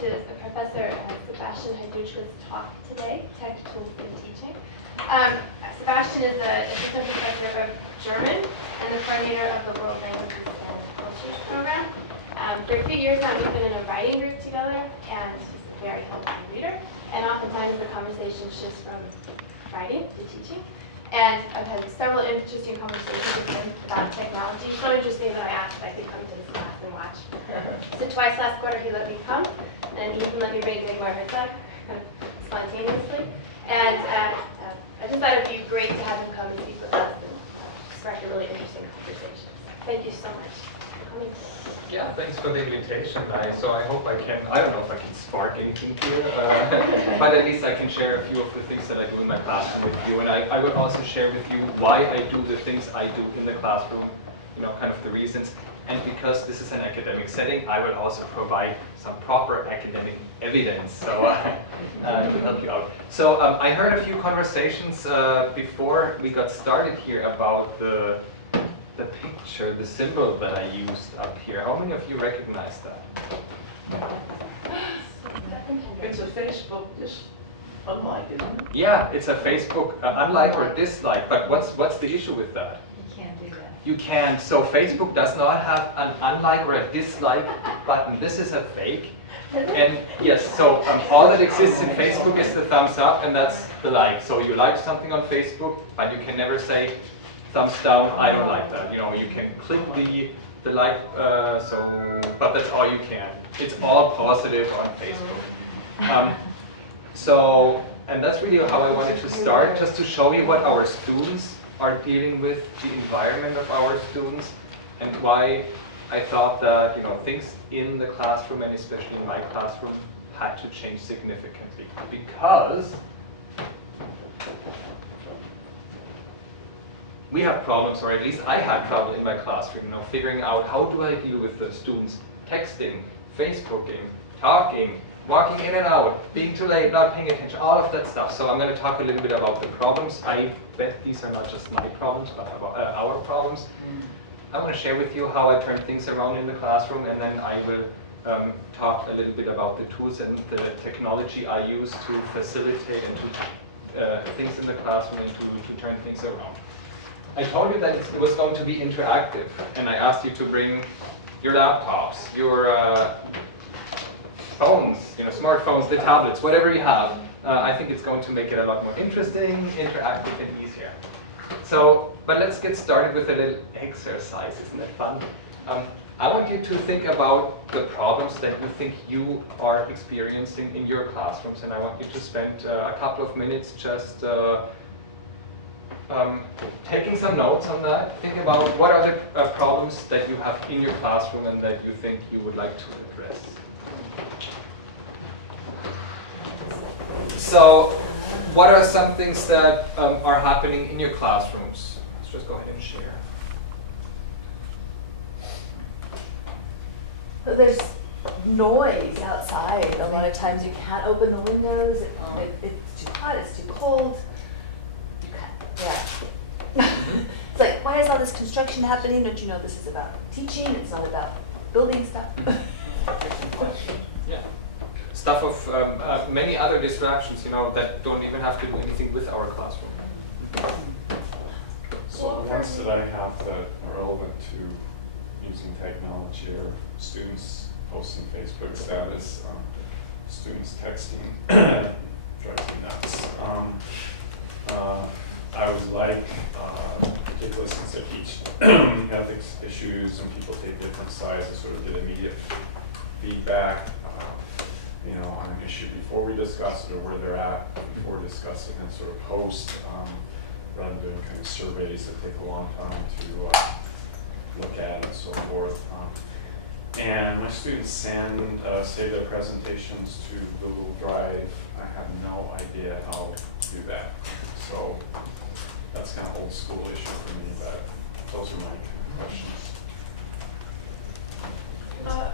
to Professor Sebastian Heiduschke's talk today, Tech Tools in Teaching. Sebastian is an assistant professor of German and the coordinator of the World Languages and Cultures program. For a few years now, we've been in a writing group together, and he's a very helpful reader. And oftentimes the conversation shifts from writing to teaching. And I've had several interesting conversations with him about technology. So interesting that I asked if I could come to this class and watch. So twice last quarter he let me come, and he even let me bring Neymar Herzog kind of spontaneously. And I just thought it would be great to have him come and speak with us and spark a really interesting conversation. Thank you so much for coming today. Yeah, thanks for the invitation. So I hope I don't know if I can spark anything here, but at least I can share a few of the things that I do in my classroom with you. And I will also share with you why I do the things I do in the classroom, kind of the reasons. And because this is an academic setting, I will also provide some proper academic evidence to help you out. So I heard a few conversations before we got started here about the picture, the symbol that I used up here. How many of you recognize that? It's a Facebook unlike, isn't it? Yeah, it's a Facebook unlike or dislike, but what's the issue with that? You can't do that. You can't. So Facebook does not have an unlike or a dislike button. This is a fake. And yes, so all that exists in Facebook is the thumbs up, and that's the like. So you like something on Facebook, but you can never say thumbs down, I don't like that. You can click the like, but that's all you can. It's all positive on Facebook. And that's really how I wanted to start, just to show you what our students are dealing with, the environment of our students, and why I thought that things in the classroom, and especially in my classroom, had to change significantly. Because we have problems, or at least I had trouble in my classroom, figuring out how do I deal with the students texting, Facebooking, talking, walking in and out, being too late, not paying attention, all of that stuff. So I'm going to talk a little bit about the problems. I bet these are not just my problems, but about our problems. I want to share with you how I turn things around in the classroom, and then I will talk a little bit about the tools and the technology I use to facilitate and to things in the classroom and to turn things around. I told you that it was going to be interactive, and I asked you to bring your laptops, your phones, smartphones, the tablets, whatever you have. I think it's going to make it a lot more interesting, interactive, and easier. But let's get started with a little exercise. Isn't that fun? I want you to think about the problems that you think you are experiencing in your classrooms, and I want you to spend a couple of minutes just taking some notes on that. Think about what are the problems that you have in your classroom and that you think you would like to address. So, what are some things that are happening in your classrooms? Let's just go ahead and share. There's noise outside. A lot of times you can't open the windows. It's too hot, it's too cold. Yeah. It's like, why is all this construction happening? Don't you know this is about teaching? It's not about building stuff. Yeah. Stuff of many other distractions, that don't even have to do anything with our classroom. So the ones that I have that are relevant to using technology are students posting Facebook status, students texting, drives me nuts. I would like particular since I teach ethics issues and people take different sides, I sort of get immediate feedback on an issue before we discuss it or where they're at before discussing and sort of post rather than doing kind of surveys that take a long time to look at and so forth. And my students send, say, their presentations to Google Drive. I have no idea how to do that. So that's kind of old school issue for me, but those are my questions.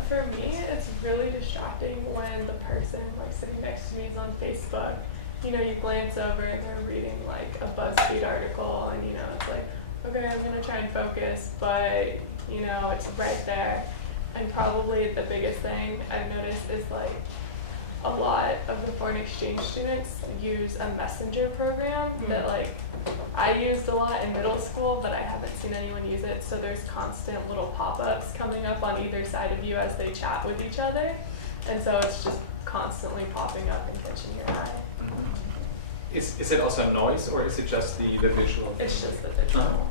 For me, it's really distracting when the person sitting next to me is on Facebook. You glance over and they're reading a BuzzFeed article, and it's like, okay, I'm gonna try and focus, but it's right there. And probably the biggest thing I've noticed is a lot of the foreign exchange students use a messenger program that like I used a lot in middle school, but I haven't seen anyone use it. So there's constant little pop-ups coming up on either side of you as they chat with each other. And so it's just constantly popping up and catching your eye. Is it also noise, or is it just the visual? It's just the visual.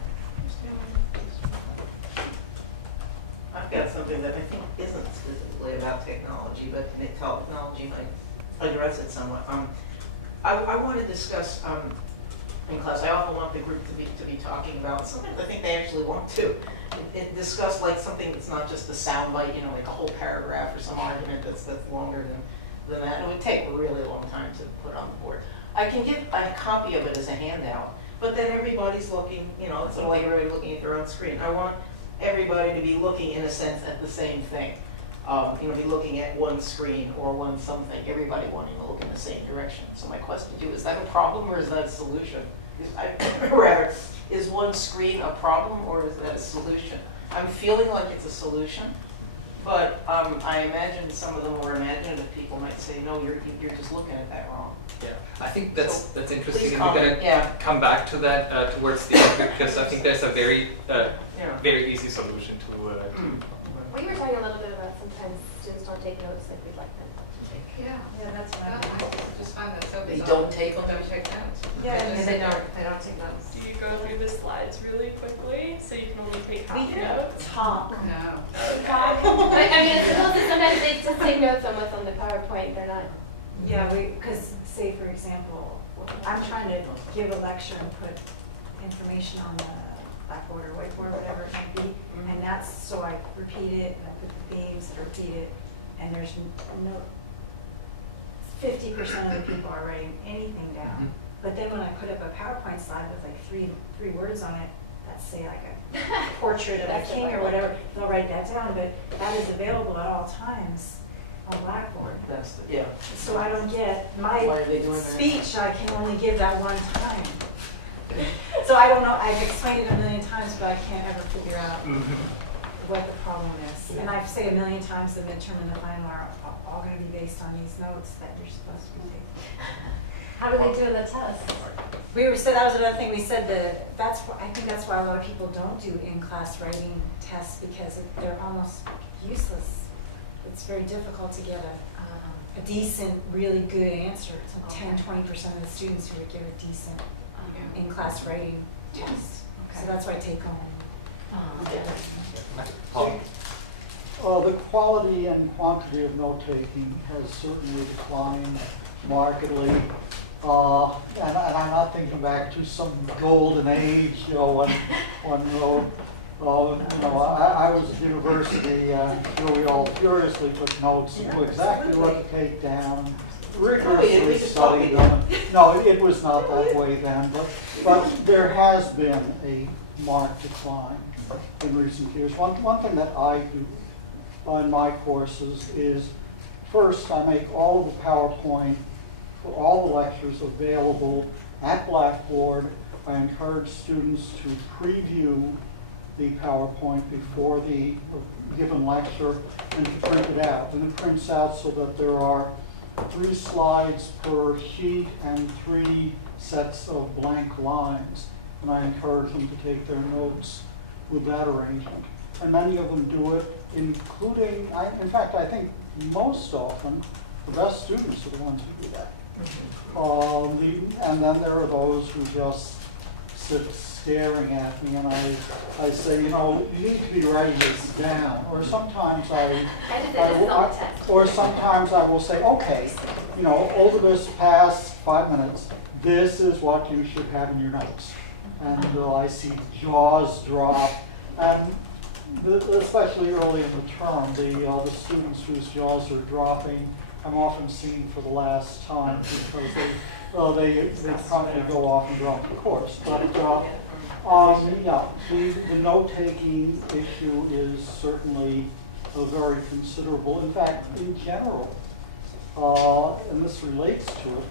I've got something that I think isn't specifically about technology, but technology might address it somewhat. I want to discuss in class. I often want the group to be talking about. Sometimes I think they actually want to discuss like something that's not just a soundbite, you know, like a whole paragraph or some argument that's longer than that. It would take a really long time to put on the board. I can give a copy of it as a handout, but then everybody's looking, you know, it's sort of like everybody looking at their own screen. I want everybody to be looking, in a sense, at the same thing. You know, be looking at one screen or one something, everybody wanting to look in the same direction. So my question to you, is that a problem or is that a solution? Rather, is one screen a problem or is that a solution? I'm feeling like it's a solution, but I imagine some of the more imaginative people might say, no, you're just looking at that wrong. Yeah, I think that's interesting, and comment. we're going to Yeah. come back to that towards the end, because I think there's a very Yeah. very easy solution to We were talking a little bit about sometimes students don't take notes like we'd like them to take. Yeah, that's what I just find that so They bizarre. don't take People don't take notes. Yeah, They just they don't take notes. Do you go through the slides really quickly so you can only take half We notes? talk. No. But I mean, it's supposed to sometimes they just take notes on what's on the PowerPoint. They're not. Yeah, because say for example, I'm trying to give a lecture and put information on the blackboard or whiteboard, whatever it might be, and that's, so I repeat it, and I put the themes, I repeat it, and there's no, 50% of the people are writing anything down. But then when I put up a PowerPoint slide with like three words on it, that's say like a portrait of a That's king the or whatever, they'll write that down, but that is available at all times on Blackboard. That's the, yeah. So I don't get, Why my are they doing that? speech, I can only give that one time. So I don't know, I've explained it a million times, but I can't ever figure out what the problem is. And I say a million times the midterm and the final are all going to be based on these notes that you're supposed to be taking. How do they do the test? So that was another thing we said, I think that's why a lot of people don't do in-class writing tests, because they're almost useless. It's very difficult to get a decent, really good answer. It's like 10-20% of the students who would give a decent in-class writing test. So that's why take home. Paul. The quality and quantity of note-taking has certainly declined markedly. And I'm not thinking back to some golden age, you know, when I was at university, we all furiously took notes and knew exactly what to take down, rigorously studied them. No, it was not that way then, but there has been a marked decline in recent years. One thing that I do in my courses is, first, I make all of the PowerPoint for all the lectures available at Blackboard. I encourage students to preview the PowerPoint before the given lecture and to print it out. And it prints out so that there are 3 slides per sheet and 3 sets of blank lines. And I encourage them to take their notes with that arrangement. And many of them do it, including, in fact, I think most often, the best students are the ones who do that. And then there are those who just sit staring at me, and I say, you know, you need to be writing this down. Or sometimes sometimes I will say, okay, you know, over this past 5 minutes, this is what you should have in your notes. And I see jaws drop, and especially early in the term, the students whose jaws are dropping, I'm often seeing for the last time because they promptly go off and drop the course. But yeah, the note-taking issue is certainly very considerable. In fact, in general, and this relates to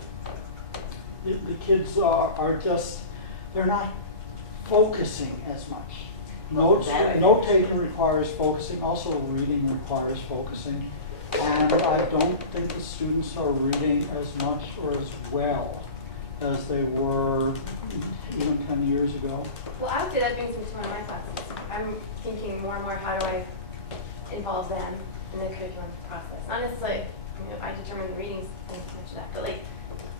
it, the kids are just, they're not focusing as much. Note-taking requires focusing, also reading requires focusing. And I don't think the students are reading as much or as well as they were even 10 years ago. Well, I would say that brings me to one of my classes. I'm thinking more and more, how do I involve them in the curriculum process? Not necessarily, I determine the readings and much of that, but like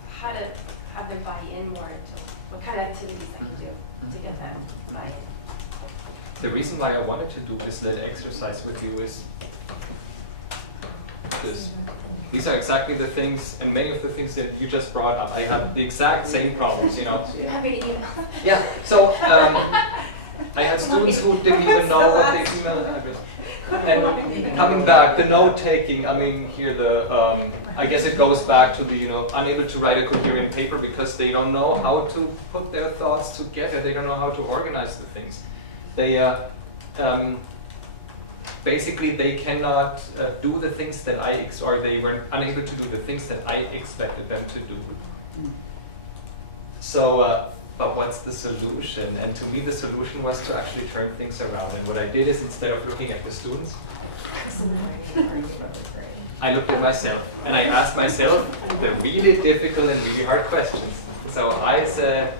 how to have them buy in more into what kind of activities I can do to get them buy in. The reason why I wanted to do this little exercise with you is this. These are exactly the things, and many of the things that you just brought up. I had the exact same problems, I'm happy to email. Yeah, so I had students who didn't even know what their email address. And coming back, the note-taking, I mean, here I guess it goes back to the, unable to write a coherent paper because they don't know how to put their thoughts together. They don't know how to organize the things. They, basically, they cannot do the things that or they were unable to do the things that I expected them to do. So, but what's the solution? And to me, the solution was to actually turn things around. And what I did is, instead of looking at the students, I looked at myself. And I asked myself the really difficult and really hard questions. So I said,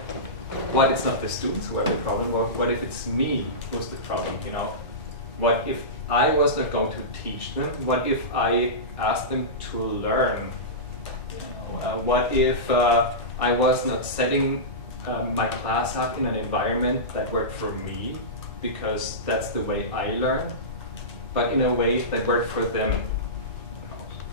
what if it's not the students who are the problem? What if it's me who's the problem? What if I was not going to teach them? What if I asked them to learn? What if I was not setting my class up in an environment that worked for me, because that's the way I learn, but in a way that worked for them?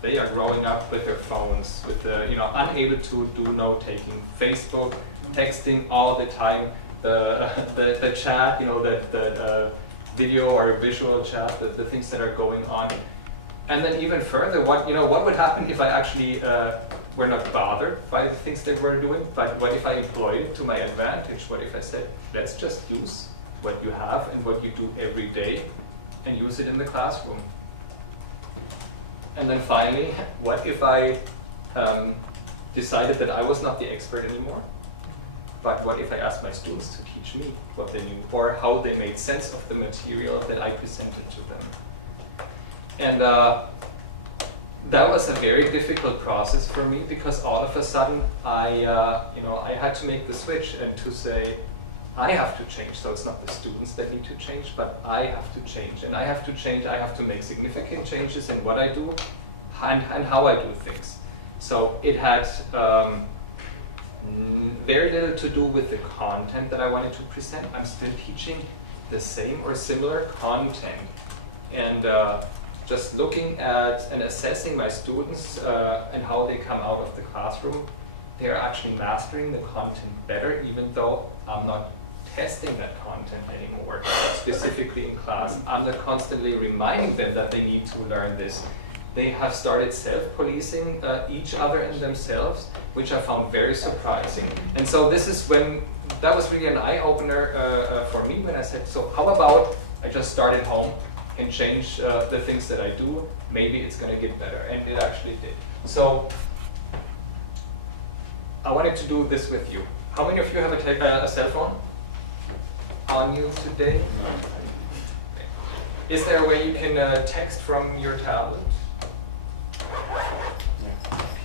They are growing up with their phones, with unable to do note-taking, Facebook, texting all the time, the chat, the video or visual chat, the things that are going on. And then even further, what would happen if I actually were not bothered by the things that we're doing, but what if I employed it to my advantage? What if I said, let's just use what you have and what you do every day and use it in the classroom? And then finally, what if I decided that I was not the expert anymore? But what if I asked my students to teach me what they knew, or how they made sense of the material that I presented to them? And that was a very difficult process for me, because all of a sudden I had to make the switch and to say, I have to change. So it's not the students that need to change, but I have to change. And I have to change, I have to make significant changes in what I do and how I do things. So it had very little to do with the content that I wanted to present. I'm still teaching the same or similar content. And just looking at and assessing my students and how they come out of the classroom, they're actually mastering the content better, even though I'm not testing that content anymore, specifically in class. I'm not constantly reminding them that they need to learn this. They have started self-policing each other and themselves, which I found very surprising. And so this is that was really an eye-opener for me when I said, so how about I just start at home and change the things that I do? Maybe it's going to get better. And it actually did. So I wanted to do this with you. How many of you have a cell phone on you today? Is there a way you can text from your tablet?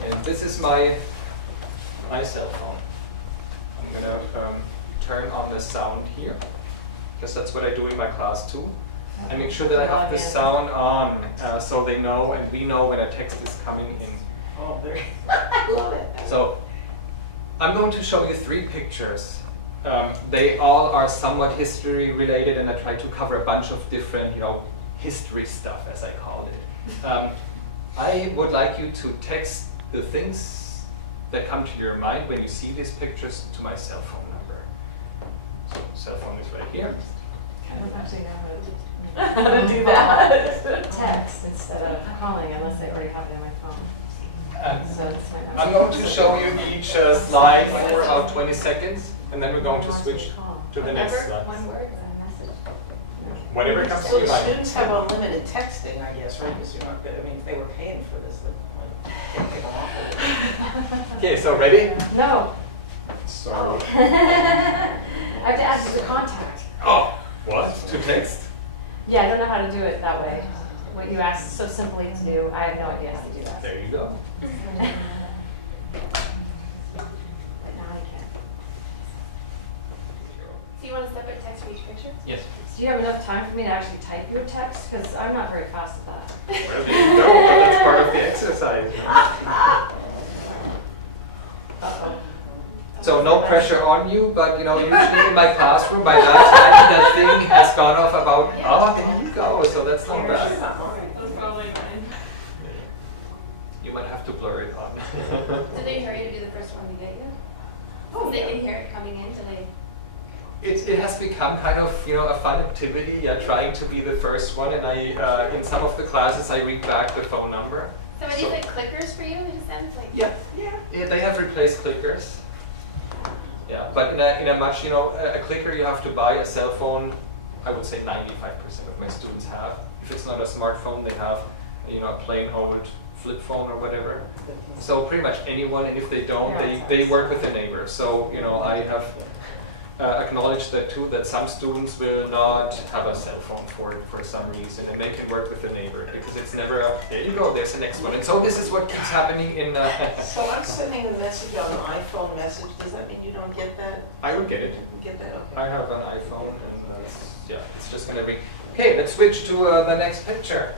And this is my cell phone. I'm going to turn on the sound here, because that's what I do in my class too. I make sure that I have the sound on, so they know and we know when a text is coming in. Oh, very. I love it. So I'm going to show you 3 pictures. They all are somewhat history related, and I try to cover a bunch of different, history stuff, as I call it. I would like you to text the things that come to your mind when you see these pictures to my cell phone number. So cell phone is right here. I don't actually know How to do that. text instead of calling unless I already have it in my phone. So it's my I'm going to show you each slide for about 20 seconds, and then we're going to switch to the next slide. One word or a message. Whatever comes to So your the mind. students have unlimited texting, I guess, right? Because you're not good. I mean, if they were paying for this, they'd take them off of it. Okay, so ready? No. So, I have to add to the contact. Oh, what? To text? Yeah, I don't know how to do it that way. what you asked so simply to do, I have no idea how to do that. There you go. But now I can. So you want a separate text for each picture? Yes. Do you have enough time for me to actually type your text? Because I'm not very fast at that. Well, there you go. Well, that's part of the exercise. Uh-oh. So no pressure on you, but you know, usually in my classroom, by that time, that thing has gone off about, oh, there you go. So that's not bad. That's probably mine. You might have to blur it on. Did they hurry to do the first one to get you? Oh, they can hear it coming in. Did they? It has become kind of, you know, a fun activity, trying to be the first one, and I, in some of the classes, I read back the phone number. So are these like clickers for you in a sense? Like Yeah, they have replaced clickers. Yeah, but in a much, you know, a clicker you have to buy. A cell phone, I would say 95% of my students have. If it's not a smartphone, they have, you know, a plain old flip phone or whatever. So pretty much anyone, and if they don't, they work with a neighbor. So, you know, I have acknowledged that too, that some students will not have a cell phone for some reason, and they can work with a neighbor, because it's never a, there you go, there's the next one. And so this is what keeps happening in... So I'm sending a message on an iPhone message. Does that mean you don't get that? I would get it. You get that? Okay. I have an iPhone, and yeah, it's just gonna be... Okay, let's switch to the next picture.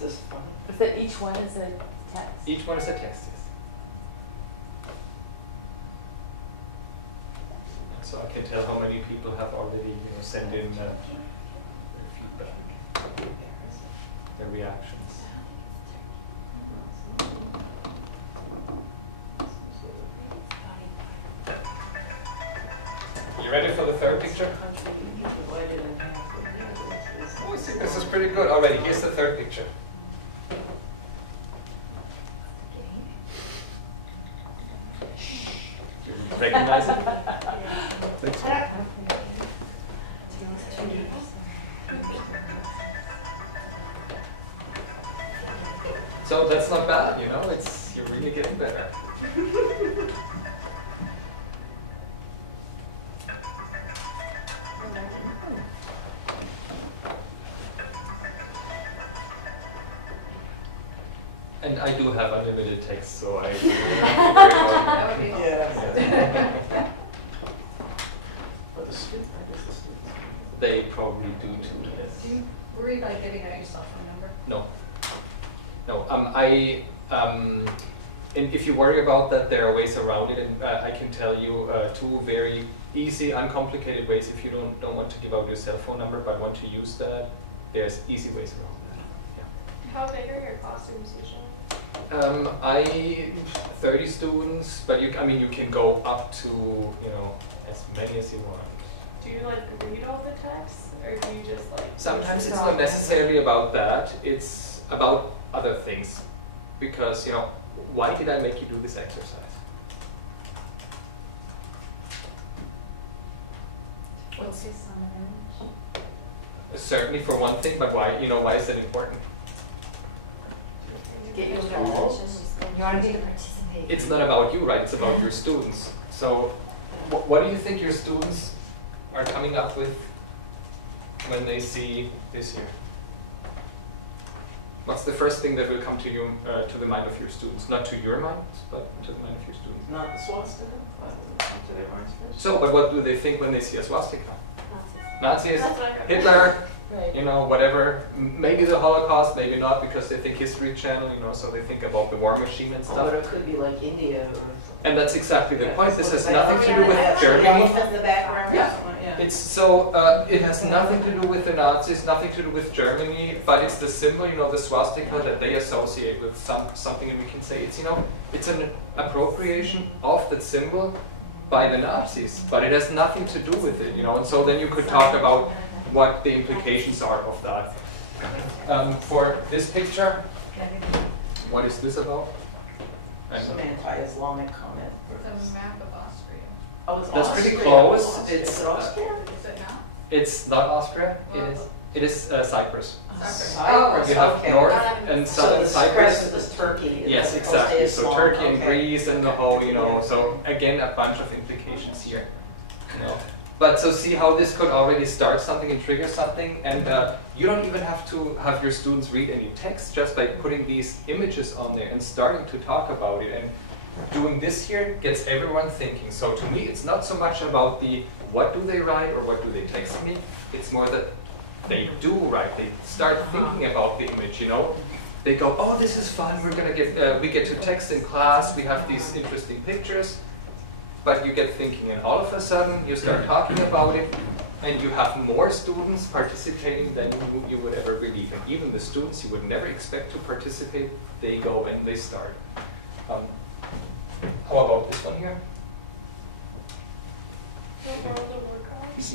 This is fun. Is that each one is a text? Each one is a text, yes. So I can tell how many people have already, you know, sent in their feedback, their reactions. You ready for the third picture? Oh, see, this is pretty good already. Here's the third picture. Recognize it? So that's not bad, you know, it's, you're really getting better. And I do have unlimited text, so I That would be awesome. Yeah. But the student, I guess the students. They probably do too. Yes. Do you worry about giving out your cell phone number? No. And if you worry about that, there are ways around it, and I can tell you two very easy, uncomplicated ways. If you don't want to give out your cell phone number but want to use that, there's easy ways around that. Yeah. How big are your classrooms usually? 30 students, but you can go up to, you know, as many as you want. Do you like read all the texts, or do you just like? Sometimes it's not necessarily about that. It's about other things, because, you know, why did I make you do this exercise? What's your son image? Certainly for one thing, but why? You know, why is that important? Get your You want to be the participant. It's not about you, right? It's about your students. So, what do you think your students are coming up with when they see this here? What's the first thing that will come to you, to the mind of your students? Not to your mind, but to the mind of your students. Not the swastika? To their minds first. So, but what do they think when they see a swastika? Nazis, That's what I heard. Hitler, Right. you know, whatever. Maybe the Holocaust, maybe not, because they think History Channel, you know, so they think about the war machine and But stuff. it could be like India or. And that's exactly the point. This has Like, nothing to do with yeah, Germany. elephant in the background or Yeah. something, yeah. It's so, it has nothing to do with the Nazis, nothing to do with Germany, but it's the symbol, you know, the swastika that they associate with something, and we can say it's, you know, it's an appropriation of that symbol by the Nazis, but it has nothing to do with it, you know, and so then you could talk about what the implications are of that. For this picture, what is this about? Some anti-Islamic comment. The map of Austria. Oh, it's That's pretty Austria. close. Austria. It's Is it Austria? Is it not? It's not Austria. It is Cyprus. Cyprus, You have okay. North Not and So Southern the Cyprus. rest is Turkey. and Yes, the coast exactly. is So Islam, Turkey and okay. Greece and the whole, you know, so again, a bunch of implications here. You know. But so see how this could already start something and trigger something, and you don't even have to have your students read any text just by putting these images on there and starting to talk about it. And doing this here gets everyone thinking. So to me, it's not so much about the what do they write or what do they text me. It's more that they do write. They start thinking about the image. You know, they go, oh, this is fun. We're gonna get we get to text in class. We have these interesting pictures. But you get thinking, and all of a sudden you start talking about it, and you have more students participating than you would ever believe. And even the students you would never expect to participate, they go and they start. How about this one here?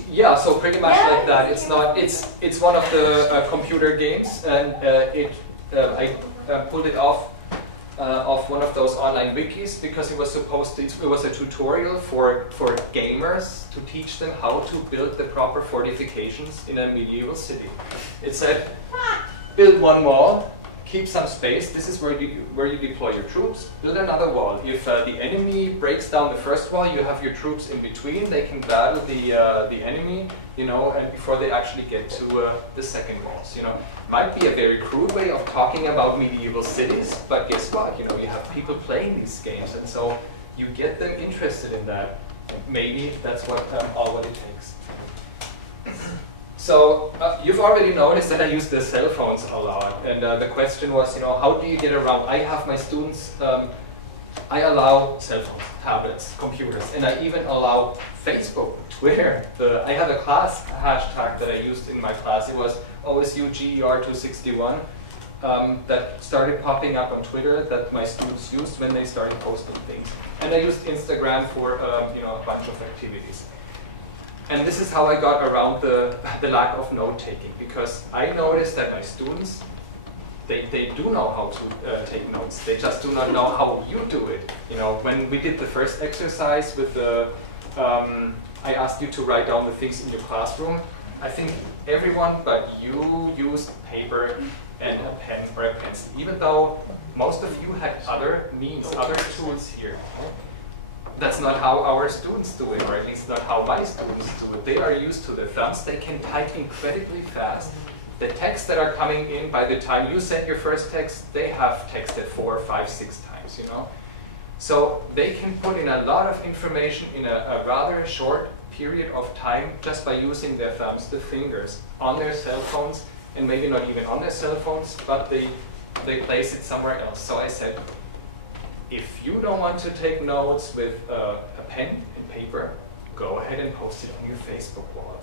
Yeah, so pretty much like that. It's not. It's one of the computer games, and I pulled it off one of those online wikis because it was supposed to. It was a tutorial for gamers to teach them how to build the proper fortifications in a medieval city. It said, build one wall, keep some space. This is where you deploy your troops. Build another wall. If the enemy breaks down the first wall, you have your troops in between. They can battle the enemy, you know, and before they actually get to the second walls, you know. Might be a very crude way of talking about medieval cities, but guess what? You know, you have people playing these games, and so you get them interested in that. Maybe that's all what it takes. So you've already noticed that I use the cell phones a lot, and the question was, you know, how do you get around? I have my students. I allow cell phones, tablets, computers, and I even allow Facebook, Twitter. I have a class hashtag that I used in my class. It was OSUGER261 that started popping up on Twitter that my students used when they started posting things. And I used Instagram for you know, a bunch of activities. And this is how I got around the lack of note-taking, because I noticed that my students, they do know how to take notes. They just do not know how you do it. You know, when we did the first exercise with the, I asked you to write down the things in your classroom. I think everyone but you used paper and a pen or a pencil, even though most of you had other means, other tools here. That's not how our students do it, or at least not how my students do it. They are used to the thumbs. They can type incredibly fast. The texts that are coming in, by the time you send your first text, they have texted 4, 5, 6 times, you know? So they can put in a lot of information in a rather short period of time just by using their thumbs, the fingers, on their cell phones, and maybe not even on their cell phones, but they place it somewhere else. So I said, if you don't want to take notes with a pen and paper, go ahead and post it on your Facebook wall.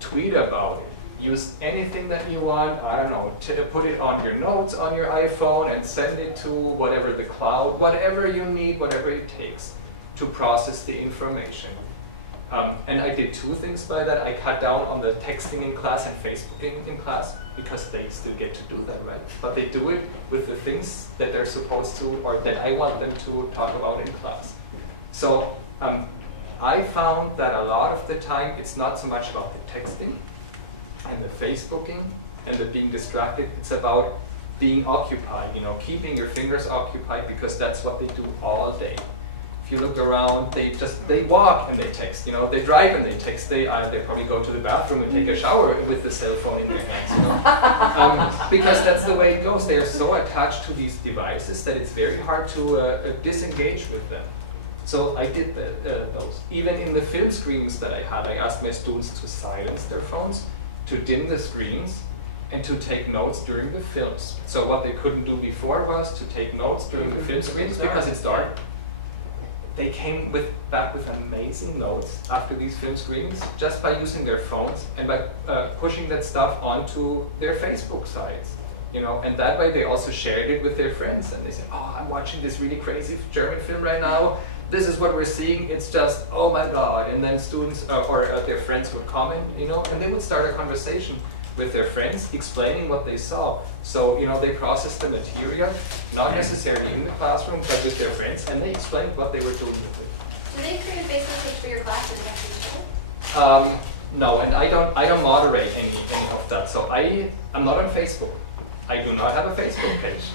Tweet about it. Use anything that you want, I don't know, put it on your notes on your iPhone and send it to whatever the cloud, whatever you need, whatever it takes to process the information. And I did 2 things by that. I cut down on the texting in class and Facebooking in class, because they still get to do that, right? But they do it with the things that they're supposed to, or that I want them to talk about in class. So I found that a lot of the time it's not so much about the texting and the Facebooking and the being distracted. It's about being occupied, you know, keeping your fingers occupied, because that's what they do all day. If you look around, they walk and they text, you know, they drive and they text, they probably go to the bathroom and take a shower with the cell phone in their hands, you know? Because that's the way it goes. They are so attached to these devices that it's very hard to disengage with them. So I did those. Even in the film screenings that I had, I asked my students to silence their phones, to dim the screens, and to take notes during the films. So what they couldn't do before was to take notes during the film screens because it's dark. They came back with amazing notes after these film screenings just by using their phones and by pushing that stuff onto their Facebook sites. You know, and that way they also shared it with their friends, and they said, oh, I'm watching this really crazy German film right now. This is what we're seeing. It's just, oh my God. And then students or their friends would comment, you know, and they would start a conversation with their friends explaining what they saw. So, you know, they processed the material, not necessarily in the classroom, but with their friends, and they explained what they were doing with it. Do they create a Facebook page for your class and talk to each other? No, and I don't moderate any of that. So I'm not on Facebook. I do not have a Facebook page.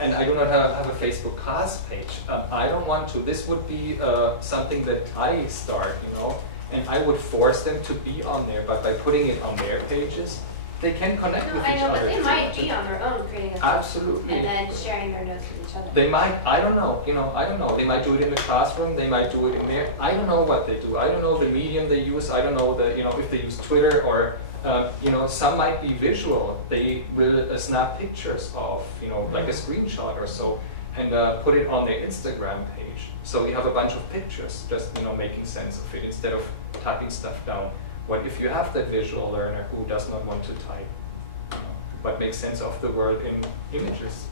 And I do not have a Facebook class page. I don't want to. This would be something that I start, you know, and I would force them to be on there. But by putting it on their pages, they can connect with I each know, other. but they might be on their own creating a page. Absolutely. And then sharing their notes with each other. They might, I don't know, you know, I don't know. They might do it in the classroom, they might do it in there. I don't know what they do. I don't know the medium they use. I don't know the, you know, if they use Twitter or, you know, some might be visual. They will snap pictures of, you know, like a screenshot or so, and put it on their Instagram page. So you have a bunch of pictures, just, you know, making sense of it instead of typing stuff down. What if you have that visual learner who does not want to type, but makes sense of the world in images?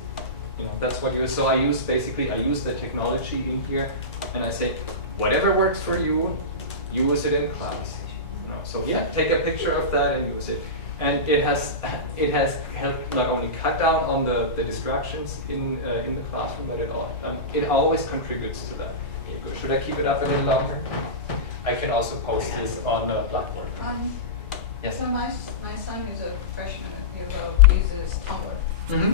You know, that's what you. So I use the technology in here, and I say, whatever works for you, use it in class. You know, so yeah, take a picture of that and use it. And it has helped not only cut down on the distractions in the classroom, but it always contributes to that. Good. Should I keep it up a little longer? I can also post this on Blackboard. Yes. So my son, who's a freshman at UO, uses Tumblr,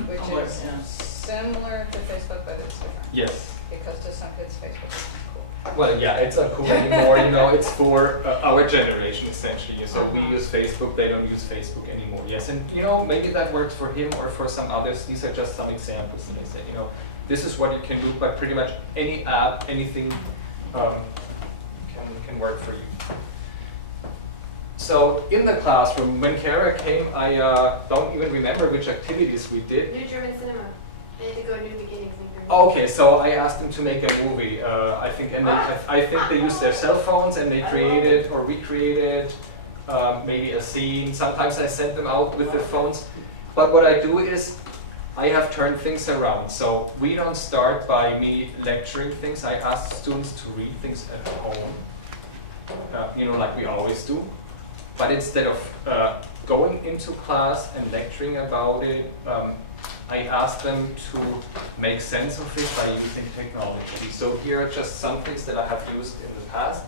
which Tumblr, is yeah. similar to Facebook, but it's different. Yes. Because to some kids, Facebook is not cool. Well, yeah, it's not cool anymore. You know, it's for our generation essentially. So we use Facebook; they don't use Facebook anymore. Yes, and you know, maybe that works for him or for some others. These are just some examples, and I say, you know, this is what you can do. But pretty much any app, anything, can work for you. So in the classroom, when Kara came, I don't even remember which activities we did. New German cinema. They had to go New Beginnings. Okay, so I asked them to make a movie. I think, and I think they used their cell phones and they created or recreated maybe a scene. Sometimes I sent them out with their phones. But what I do is I have turned things around. So we don't start by me lecturing things. I ask students to read things at home, you know, like we always do. But instead of going into class and lecturing about it, I asked them to make sense of it by using technology. So here are just some things that I have used in the past.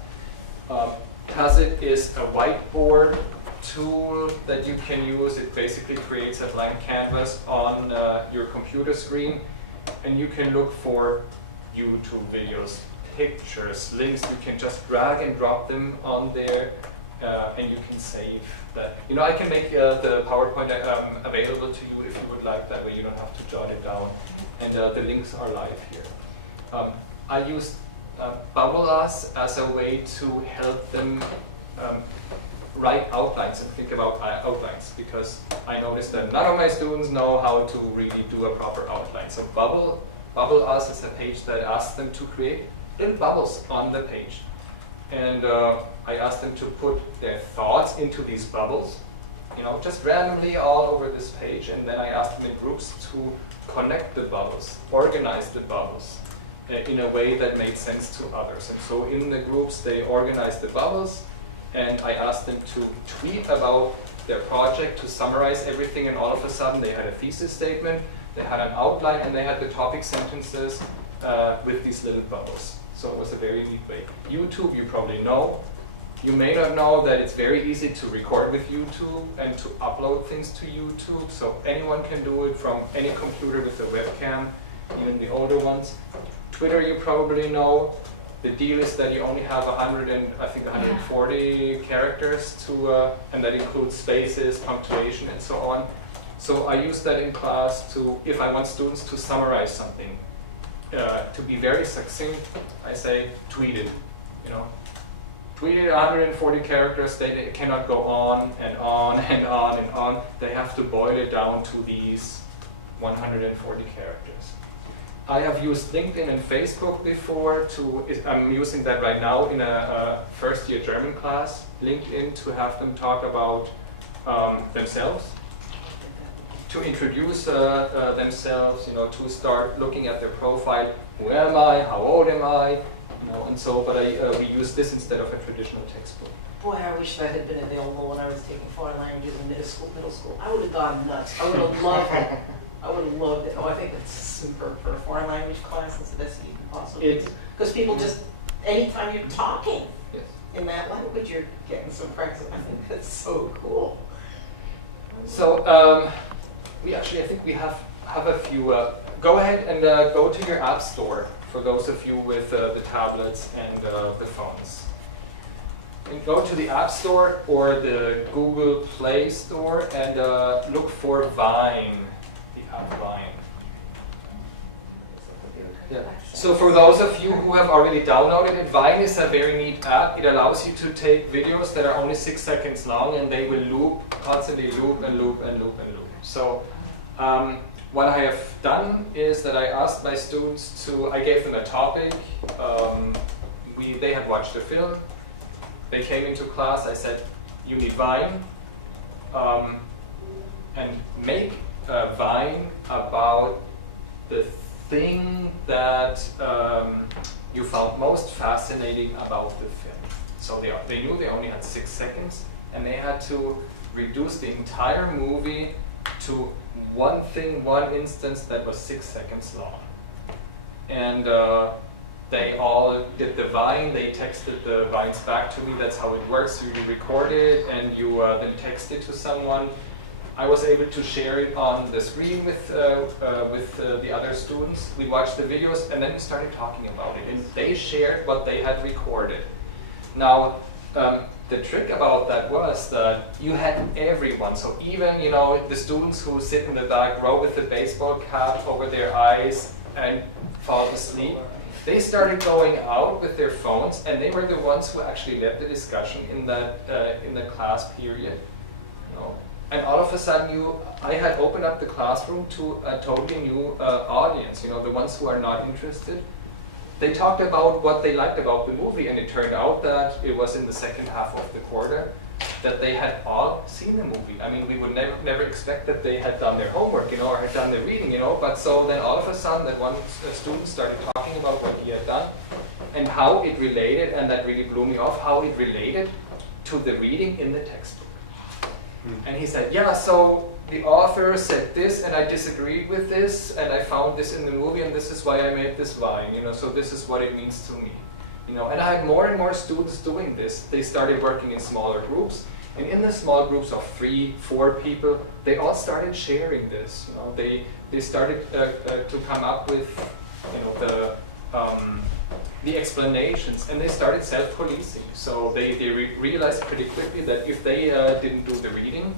Tazit is a whiteboard tool that you can use. It basically creates a blank canvas on your computer screen, and you can look for YouTube videos, pictures, links. You can just drag and drop them on there. And you can save that. You know, I can make the PowerPoint available to you if you would like. That way you don't have to jot it down. And the links are live here. I used Bubble.us as a way to help them write outlines and think about outlines, because I noticed that none of my students know how to really do a proper outline. So Bubble.us is a page that asks them to create little bubbles on the page. And I asked them to put their thoughts into these bubbles, you know, just randomly all over this page. And then I asked them in groups to connect the bubbles, organize the bubbles in a way that made sense to others. And so in the groups, they organized the bubbles, and I asked them to tweet about their project, to summarize everything, and all of a sudden they had a thesis statement, they had an outline, and they had the topic sentences with these little bubbles. So it was a very neat way. YouTube, you probably know. You may not know that it's very easy to record with YouTube and to upload things to YouTube. So anyone can do it from any computer with a webcam, even the older ones. Twitter, you probably know. The deal is that you only have 140 characters to, and that includes spaces, punctuation, and so on. So I use that in class to, if I want students to summarize something, to be very succinct, I say tweet it, you know. Tweet it 140 characters, they cannot go on and on and on and on. They have to boil it down to these 140 characters. I have used LinkedIn and Facebook before I'm using that right now in a first year German class, LinkedIn, to have them talk about themselves, to introduce themselves, you know, to start looking at their profile. Who am I? How old am I? You know, and so, but we use this instead of a traditional textbook. Boy, I wish that had been available when I was taking foreign languages in middle school. I would have gone nuts. I would have loved it. I would have loved it. Oh, I think it's super for a foreign language class. That's the best you can possibly do. Because people just anytime you're talking Yes. in that language, you're getting some practice. I think that's so cool. So we actually, I think we have a few. Go ahead and go to your app store for those of you with the tablets and the phones. And go to the App Store or the Google Play Store and look for Vine, the app Vine. Yeah. So for those of you who have already downloaded it, Vine is a very neat app. It allows you to take videos that are only 6 seconds long and they will loop, constantly loop and loop and loop and loop. So what I have done is that I asked my students to, I gave them a topic. They had watched the film. They came into class, I said, you need Vine, and make a Vine about the thing that you found most fascinating about the film. So they knew they only had 6 seconds, and they had to reduce the entire movie to one thing, one instance that was 6 seconds long. And they all did the Vine, they texted the Vines back to me. That's how it works. So you record it and you then text it to someone. I was able to share it on the screen with the other students. We watched the videos and then we started talking about it. And they shared what they had recorded. Now, the trick about that was that you had everyone. So even, the students who sit in the back row with the baseball cap over their eyes and fall asleep, they started going out with their phones, and they were the ones who actually led the discussion in the class period. And all of a sudden, I had opened up the classroom to a totally new audience. The ones who are not interested. They talked about what they liked about the movie, and it turned out that it was in the second half of the quarter that they had all seen the movie. I mean, we would never expect that they had done their homework, or had done their reading, But so then all of a sudden, that one student started talking about what he had done and how it related, and that really blew me off, how it related to the reading in the textbook. And he said, yeah, so the author said this, and I disagreed with this, and I found this in the movie, and this is why I made this Vine, so this is what it means to me. And I had more and more students doing this. They started working in smaller groups, and in the small groups of 3, 4 people, they all started sharing this. They started to come up with, the explanations, and they started self-policing. So they realized pretty quickly that if they didn't do the reading,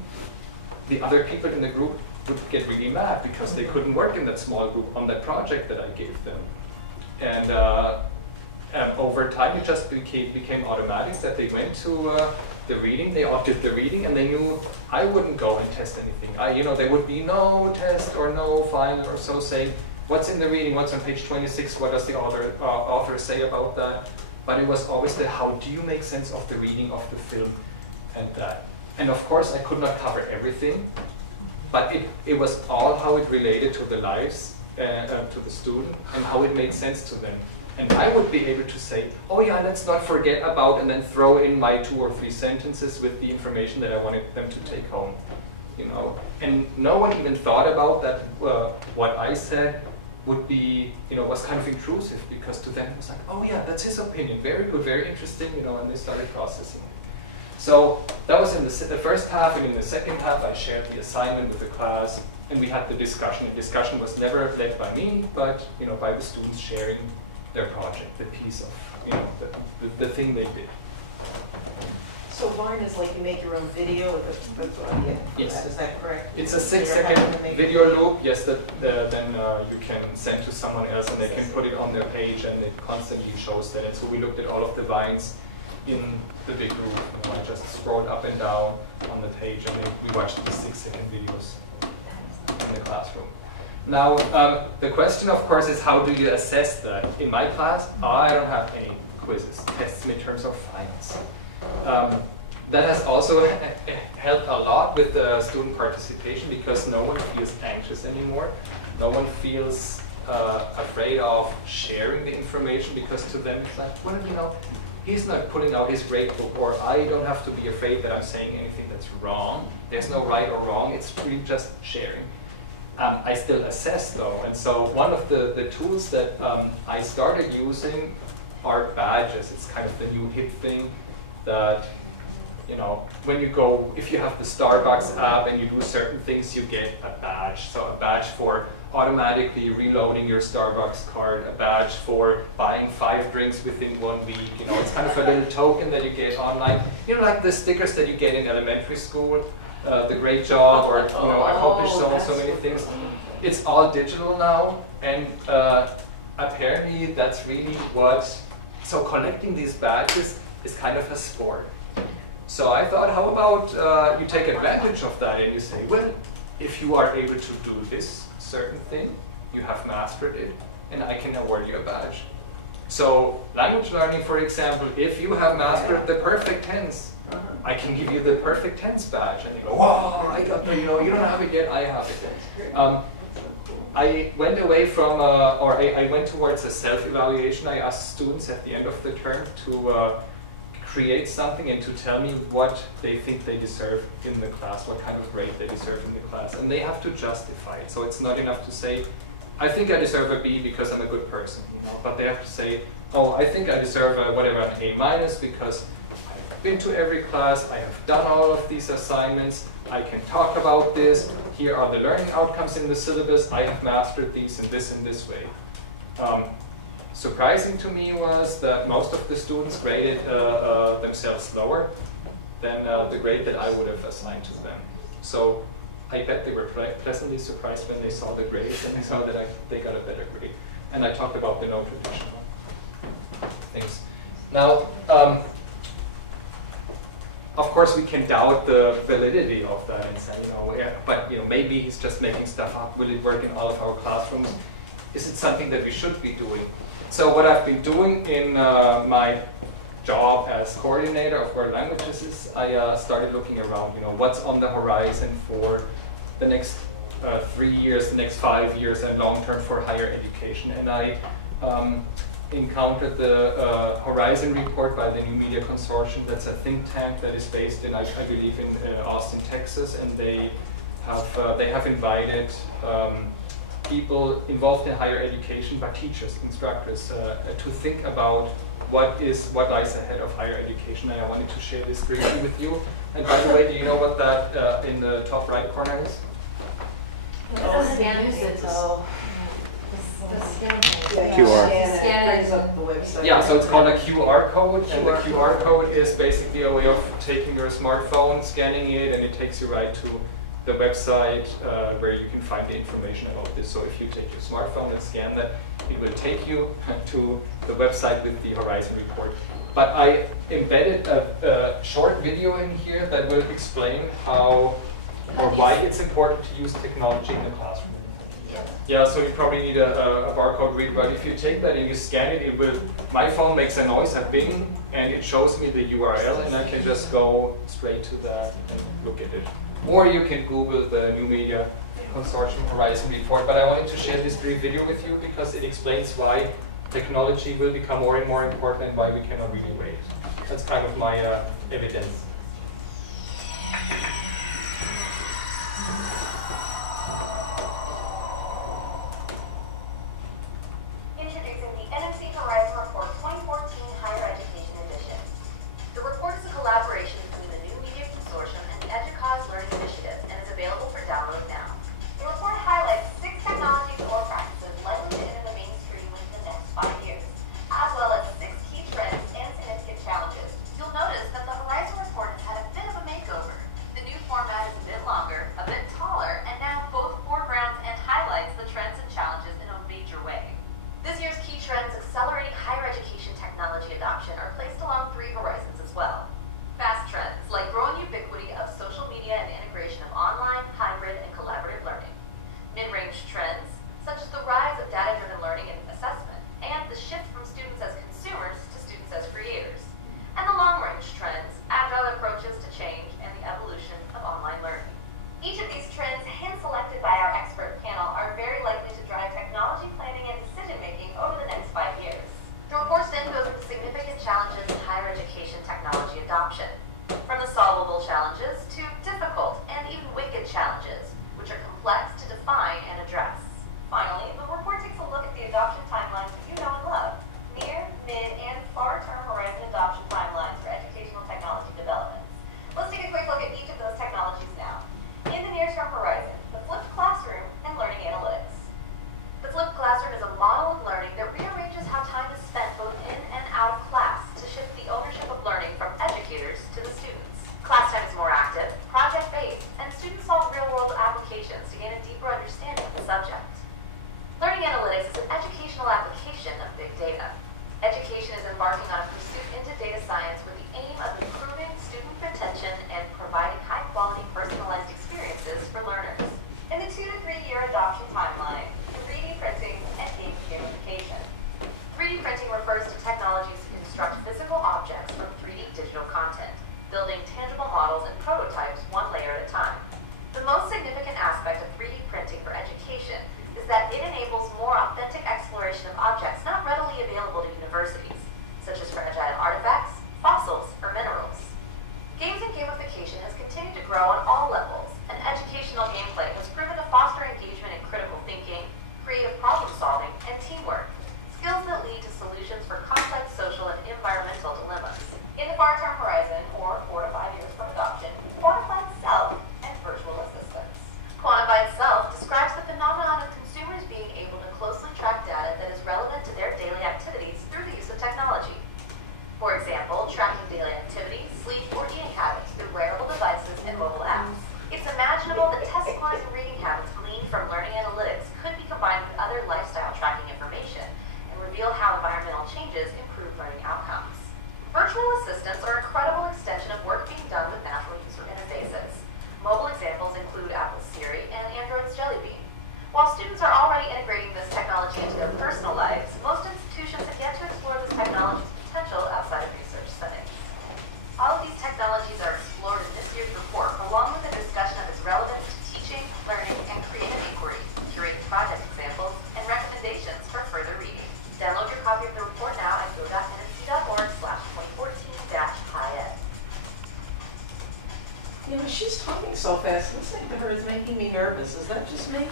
the other people in the group would get really mad because they couldn't work in that small group on that project that I gave them. And over time, it just became automatic that they went to the reading. They all did the reading, and they knew I wouldn't go and test anything. There would be no test or no final or so saying, what's in the reading, what's on page 26, what does the author say about that? But it was always the how do you make sense of the reading of the film and that. And of course, I could not cover everything, but it was all how it related to the lives, to the student, and how it made sense to them. And I would be able to say, oh yeah, let's not forget about, and then throw in my 2 or 3 sentences with the information that I wanted them to take home. And no one even thought about that. What I said would be, was kind of intrusive, because to them it was like, oh yeah, that's his opinion, very good, very interesting, and they started processing it. So that was in the first half, and in the second half I shared the assignment with the class, and we had the discussion. The discussion was never led by me, but by the students sharing their project, the piece of, the thing they did. So Vine is like you make your own video, that's what I get. Yes. Is that correct? It's a 6-second video loop, yes, that then you can send to someone else, and they can put it on their page, and it constantly shows that. And so we looked at all of the Vines in the big group. I just scrolled up and down on the page, and we watched the 6-second videos in the classroom. Now, the question, of course, is how do you assess that? In my class, I don't have any quizzes, tests, midterms, or finals. That has also helped a lot with the student participation, because no one feels anxious anymore. No one feels afraid of sharing the information, because to them it's like, well, he's not pulling out his grade book, or I don't have to be afraid that I'm saying anything that's wrong. There's no right or wrong, it's really just sharing. I still assess though, and so one of the tools that I started using are badges. It's kind of the new hip thing that, you know, when you go, if you have the Starbucks app and you do certain things, you get a badge. So a badge for automatically reloading your Starbucks card, a badge for buying 5 drinks within 1 week. You know, it's kind of a little token that you get online. You know, like the stickers that you get in elementary school, the great job, or, you know, accomplished so many things. It's all digital now, and apparently that's really what, so collecting these badges is kind of a sport. So I thought, how about you take advantage of that and you say, well, if you are able to do this certain thing, you have mastered it, and I can award you a badge. So language learning, for example, if you have mastered the perfect tense, I can give you the perfect tense badge, and you go, wow, I got the, you know, you don't have it yet, I have it. I went away from, I went towards a self-evaluation. I asked students at the end of the term to create something and to tell me what they think they deserve in the class, what kind of grade they deserve in the class. And they have to justify it. So it's not enough to say, I think I deserve a B because I'm a good person, you know, but they have to say, oh, I think I deserve a, whatever, an A- because I've been to every class, I have done all of these assignments, I can talk about this, here are the learning outcomes in the syllabus, I have mastered these in this way. Surprising to me was that most of the students graded themselves lower than the grade that I would have assigned to them. So I bet they were pleasantly surprised when they saw the grades and they saw that they got a better grade. And I talked about the no traditional things. Now, of course, we can doubt the validity of that and say, you know, yeah, but you know, maybe he's just making stuff up. Will it work in all of our classrooms? Is it something that we should be doing? So what I've been doing in my job as coordinator of world languages is I started looking around, you know, what's on the horizon for the next 3 years, the next 5 years, and long term for higher education. And I encountered the Horizon report by the New Media Consortium. That's a think tank that is based in, I believe, in Austin, Texas, and they have invited people involved in higher education, but teachers, instructors, to think about what lies ahead of higher education. And I wanted to share this briefly with you. And by the way, do you know what that in the top right corner is? QR. It brings up the website. Yeah, so it's called a QR code, and the QR code is basically a way of taking your smartphone, scanning it, and it takes you right to the website where you can find the information about this. So if you take your smartphone and scan that, it will take you to the website with the Horizon report. But I embedded a short video in here that will explain how or why it's important to use technology in the classroom. Yeah, so you probably need a barcode reader, but if you take that and you scan it, my phone makes a noise, a bing, and it shows me the URL, and I can just go straight to that and look at it. Or you can Google the New Media Consortium Horizon report, but I wanted to share this brief video with you because it explains why technology will become more and more important and why we cannot really wait. That's kind of my evidence. Introducing the NMC Horizon Report 2014 Higher Education Edition. The report is a collaboration between the New Media Consortium and the EDUCAUSE Learning Initiative and is available for download now. The report highlights 6 technologies or practices likely to enter the mainstream within the next 5 years, as well as 6 key trends and significant challenges. You'll notice that the Horizon Report applications to gain a deeper understanding of the subject. Learning analytics is an educational application of big data. Education is embarking on a pursuit into data science with the aim of improving student retention and providing high-quality personalized experiences for learners. In the 2 to 3 year adoption timeline, 3D printing and game gamification. 3D printing refers to technologies to construct physical objects from 3D digital content, building tangible models and prototypes one layer at a time. The most significant aspect of 3D printing for education is that it enables more authentic exploration of objects not readily available to universities, such as fragile artifacts, fossils, or minerals. Games and gamification has continued to grow on all levels, and educational gameplay has proven to foster engagement in critical thinking, creative problem solving, and teamwork, skills that lead to solutions for complex social and environmental dilemmas. In the far-term horizon, or 4 to 5 years from adoption, quantified self and virtual assistants. Quantified self describes the phenomenon of consumers being able to closely track data that is relevant to their daily activities through the use of technology. For example, tracking daily activities, sleep, or eating habits through wearable devices and mobile apps. It's imaginable that test scores and reading habits gleaned from learning analytics could be combined with other lifestyle tracking information and reveal how environmental changes improve learning outcomes. Virtual assistants are a credible extension of work being done with natural user interfaces. Mobile examples include Apple's Siri and Android's Jelly Bean. While students are already integrating this technology into their personal lives, most institutions have yet to explore this technology's potential outside of research settings. All of these technologies are explored in this year's report, along with a discussion of its relevance to teaching, learning, and creative inquiry, curated project examples, and recommendations for further reading. Download your copy of the report now at go.nsc.org/2014-HIED. You know, she's talking so fast, listening to her is making me nervous. Is that just me?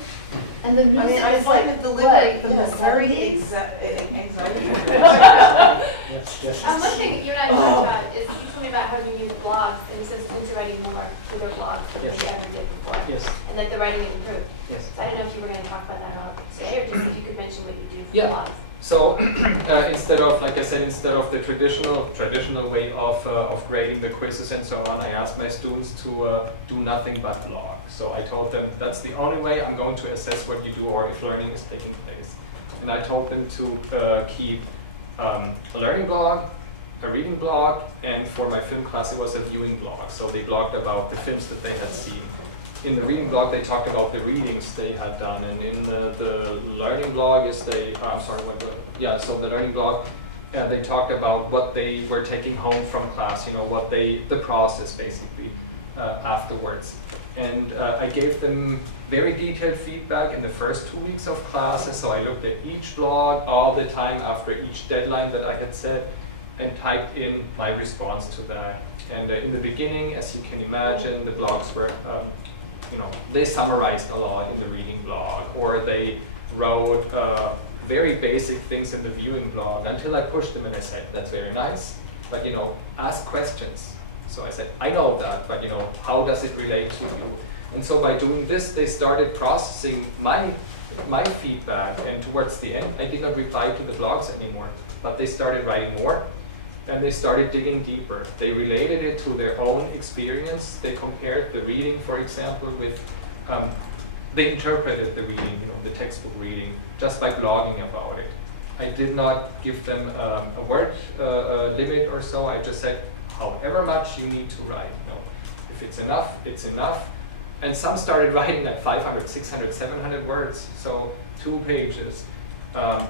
And the I music mean, I is find like, the delivery what? of Yeah, them very 70s? anxiety. Yes. One thing you and I talked about is you told me about how you use blogs and it says into writing more through their blogs than Yes. they ever did before. Yes. And that the writing improved. Yes. So I don't know if you were going to talk about that all today or just if you could mention what you do for Yeah. blogs. So instead of, like I said, instead of the traditional way of grading the quizzes and so on, I asked my students to do nothing but blog. So I told them that's the only way I'm going to assess what you do or if learning is taking place. And I told them to keep a learning blog, a reading blog, and for my film class it was a viewing blog. So they blogged about the films that they had seen. In the reading blog, they talked about the readings they had done, and in the learning blog is so the learning blog, they talked about what they were taking home from class, you know, the process basically afterwards. And I gave them very detailed feedback in the first 2 weeks of classes, so I looked at each blog all the time after each deadline that I had set and typed in my response to that. And in the beginning, as you can imagine, the blogs were they summarized a lot in the reading blog, or they wrote very basic things in the viewing blog until I pushed them and I said, that's very nice, but ask questions. So I said, I know that, but how does it relate to you? And so by doing this, they started processing my feedback, and towards the end, I did not reply to the blogs anymore, but they started writing more. And they started digging deeper. They related it to their own experience. They compared the reading, for example, with, they interpreted the reading, the textbook reading, just by blogging about it. I did not give them a word limit or so. I just said, however much you need to write. If it's enough, it's enough. And some started writing like 500, 600, 700 words, so 2 pages,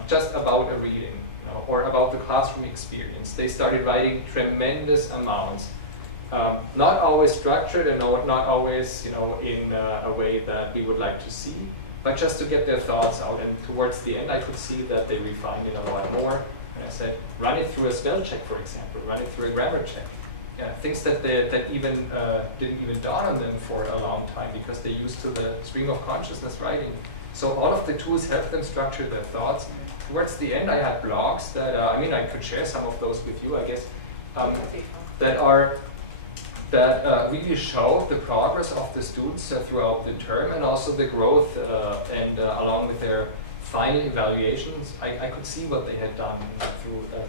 just about a reading. Or about the classroom experience. They started writing tremendous amounts, not always structured and not always, in a way that we would like to see, but just to get their thoughts out. And towards the end, I could see that they refined it a lot more. And I said, run it through a spell check, for example, run it through a grammar check. Yeah, things that didn't even dawn on them for a long time because they're used to the stream of consciousness writing. So all of the tools help them structure their thoughts. Towards the end, I had blogs that, I could share some of those with you, I guess, that really show the progress of the students throughout the term and also the growth and along with their final evaluations, I could see what they had done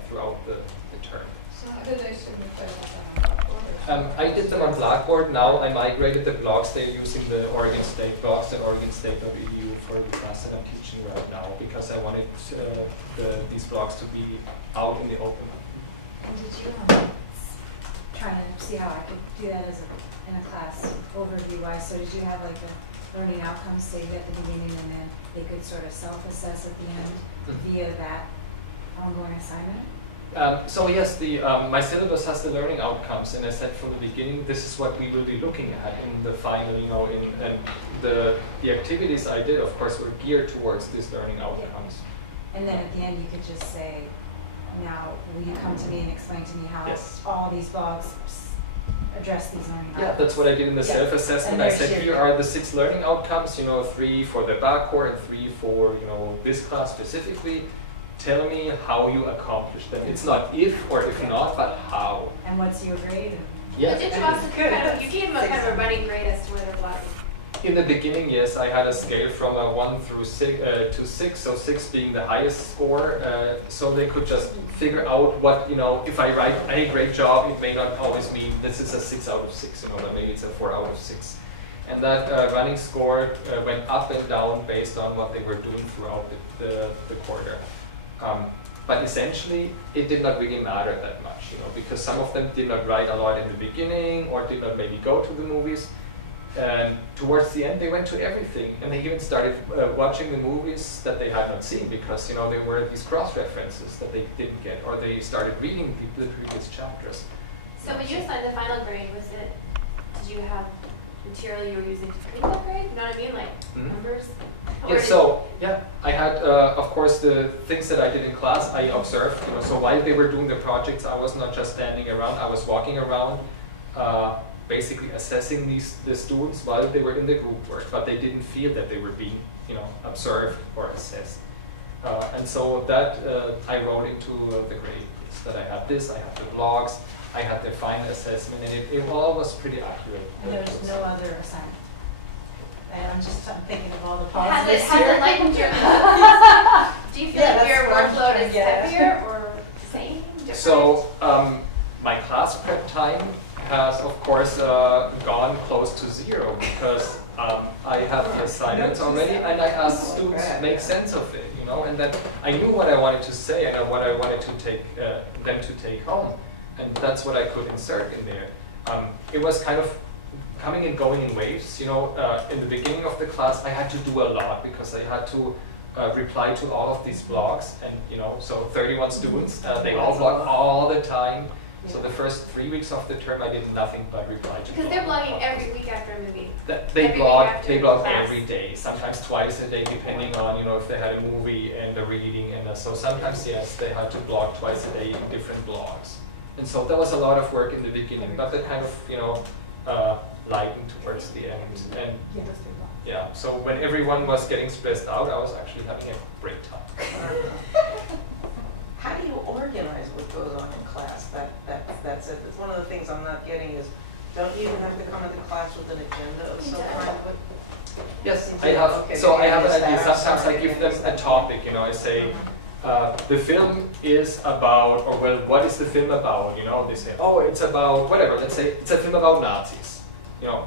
throughout the term. So how do they submit that on a report? I did them on Blackboard. Now I migrated the blogs. They're using the Oregon State blogs at oregonstate.edu for the class that I'm teaching right now because I wanted these blogs to be out in the open. And did you, trying to see how I could do that in a class overview-wise, so did you have like a learning outcomes stated at the beginning and then they could sort of self-assess at the end via that ongoing assignment? So yes, my syllabus has the learning outcomes, and I said from the beginning, this is what we will be looking at in the final, and the activities I did, of course, were geared towards these learning outcomes. And then at the end, you could just say, now, will you come to me and explain to me how Yes. all these blogs address these learning outcomes? Yeah, that's what I did in the self-assessment. And I they're said, shared. here are the 6 learning outcomes, 3 for the backcourt and 3 for, this class specifically. Tell me how you accomplished them. It's not if or if not, but how. And what's your grade? Yeah. But did you also you gave them a kind of a running grade as to where they're blogging? In the beginning, yes, I had a scale from a 1 through 6 to 6, so 6 being the highest score, so they could just figure out what, if I write a great job, it may not always mean this is a 6 out of 6, but maybe it's a 4 out of 6. And that running score went up and down based on what they were doing throughout the quarter. But essentially, it did not really matter that much, because some of them did not write a lot in the beginning or did not maybe go to the movies. And towards the end, they went to everything, and they even started watching the movies that they had not seen because there were these cross-references that they didn't get, or they started reading the previous chapters. So when you assigned the final grade, did you have material you were using to critical grade? You know what I mean, like numbers? Yeah, I had, of course, the things that I did in class, I observed, so while they were doing the projects, I was not just standing around, I was walking around, basically assessing the students while they were in the group work, but they didn't feel that they were being, observed or assessed. And so that I wrote into the grades that I had this, I had the blogs, I had the final assessment, and it all was pretty accurate. And there was no other assignment. And I'm thinking of all the Has positives it here. lightened your do you feel like your workload is heavier or the same? Different? So my class prep time has, of course, gone close to 0 because I have the assignments already, and I asked students to make sense of it, and then I knew what I wanted to say and what I wanted to take them to take home, and that's what I could insert in there. It was kind of coming and going in waves, in the beginning of the class I had to do a lot because I had to reply to all of these blogs, and so 31 students, they all blog all the time. So the first 3 weeks of the term I did nothing but reply to because they're blogging every week after a movie. They blog every day, sometimes twice a day, depending on if they had a movie and a reading, and so sometimes yes, they had to blog twice a day in different blogs, and so that was a lot of work in the beginning, but that kind of lightened towards the end, and yeah. So when everyone was getting stressed out, I was actually having a great time. How do you organize what goes on in class? That's it. That's one of the things I'm not getting is, don't you have to come into class with an agenda of some kind? Yes, I have. Okay, so I have an idea. I'm Sometimes sorry, I give them a topic. I say, the film is about, or well, what is the film about? They say, oh, it's about whatever. Let's say it's a film about Nazis,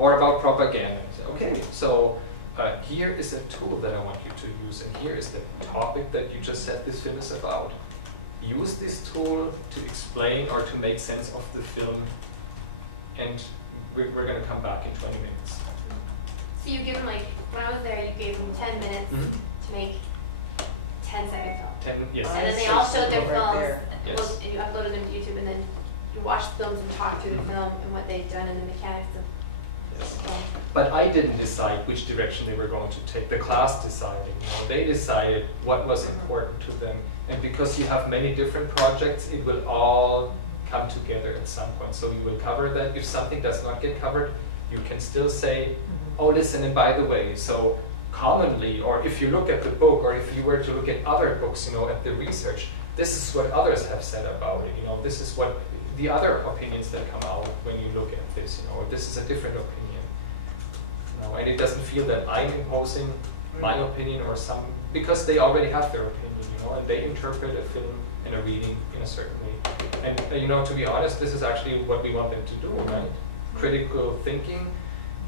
or about propaganda. I say, okay, so here is a tool that I want you to use, and here is the topic that you just said this film is about. Use this tool to explain or to make sense of the film, and we're going to come back in 20 minutes. So you give them, like, when I was there, you gave them 10 minutes to make 10-second film. 10, yes. And then they all showed their films, Yes. and you uploaded them to YouTube, and then you watched the films and talked through the film and what they'd done and the mechanics of Yes. the film. But I didn't decide which direction they were going to take. The class decided. They decided what was important to them. And because you have many different projects, it will all come together at some point. So you will cover that. If something does not get covered, you can still say, oh, listen, and by the way, so commonly, or if you look at the book, or if you were to look at other books, at the research, this is what others have said about it. This is what the other opinions that come out when you look at this, or this is a different opinion. And it doesn't feel that I'm imposing my opinion or some, because they already have their opinion, you know, and they interpret a film and a reading in a certain way. And you know, to be honest, this is actually what we want them to do, right? Critical thinking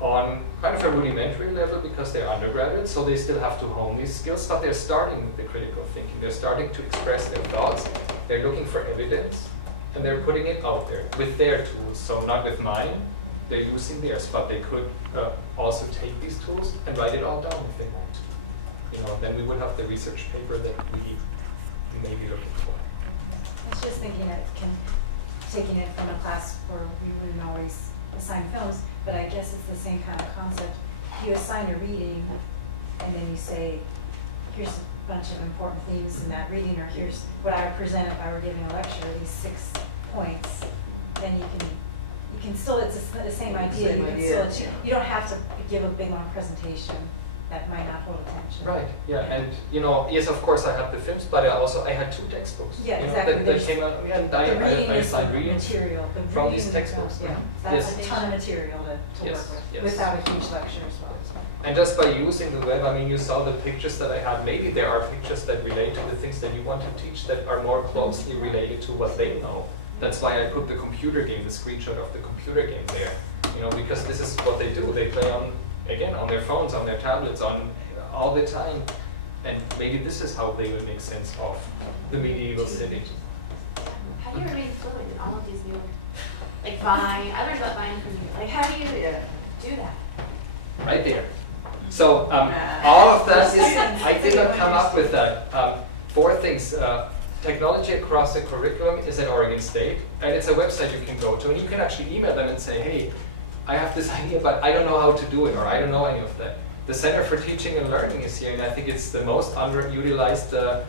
on kind of a rudimentary level because they're undergraduates, so they still have to hone these skills, but they're starting with the critical thinking. They're starting to express their thoughts. They're looking for evidence, and they're putting it out there with their tools. So not with mine, they're using theirs, but they could also take these tools and write it all down if they want to. You know, then we would have the research paper that we may be looking for. I was just thinking that taking it from a class where we wouldn't always assign films, but I guess it's the same kind of concept. You assign a reading, and then you say, here's a bunch of important themes in that reading, or here's what I would present if I were giving a lecture, these 6 points. Then you can still, it's the same idea. Same You can idea, still, yeah. you don't have to give a big long presentation that might not hold attention. Right, yeah, and you know, yes, of course I have the films, but I had 2 textbooks. Yeah, you know, exactly. that came out, and The reading I is assigned readings material. The from reading these textbooks. Yeah, Yes. that's a ton of material to Yes, work with, yes. without a huge lecture as well. And just by using the web, I mean, you saw the pictures that I had. Maybe there are pictures that relate to the things that you want to teach that are more closely related to what they know. That's why I put the computer game, the screenshot of the computer game there. You know, because this is what they do. They play on, again, on their phones, on their tablets, on all the time. And maybe this is how they would make sense of the medieval city. How do you remain fluent in all of these new, like Vine? I learned about Vine from you. Like, how do you do that? Right there. So all of that is, I did not come up with that. 4 things. Technology across the curriculum is at Oregon State, and it's a website you can go to, and you can actually email them and say, hey, I have this idea, but I don't know how to do it, or I don't know any of that. The Center for Teaching and Learning is here, and I think it's the most underutilized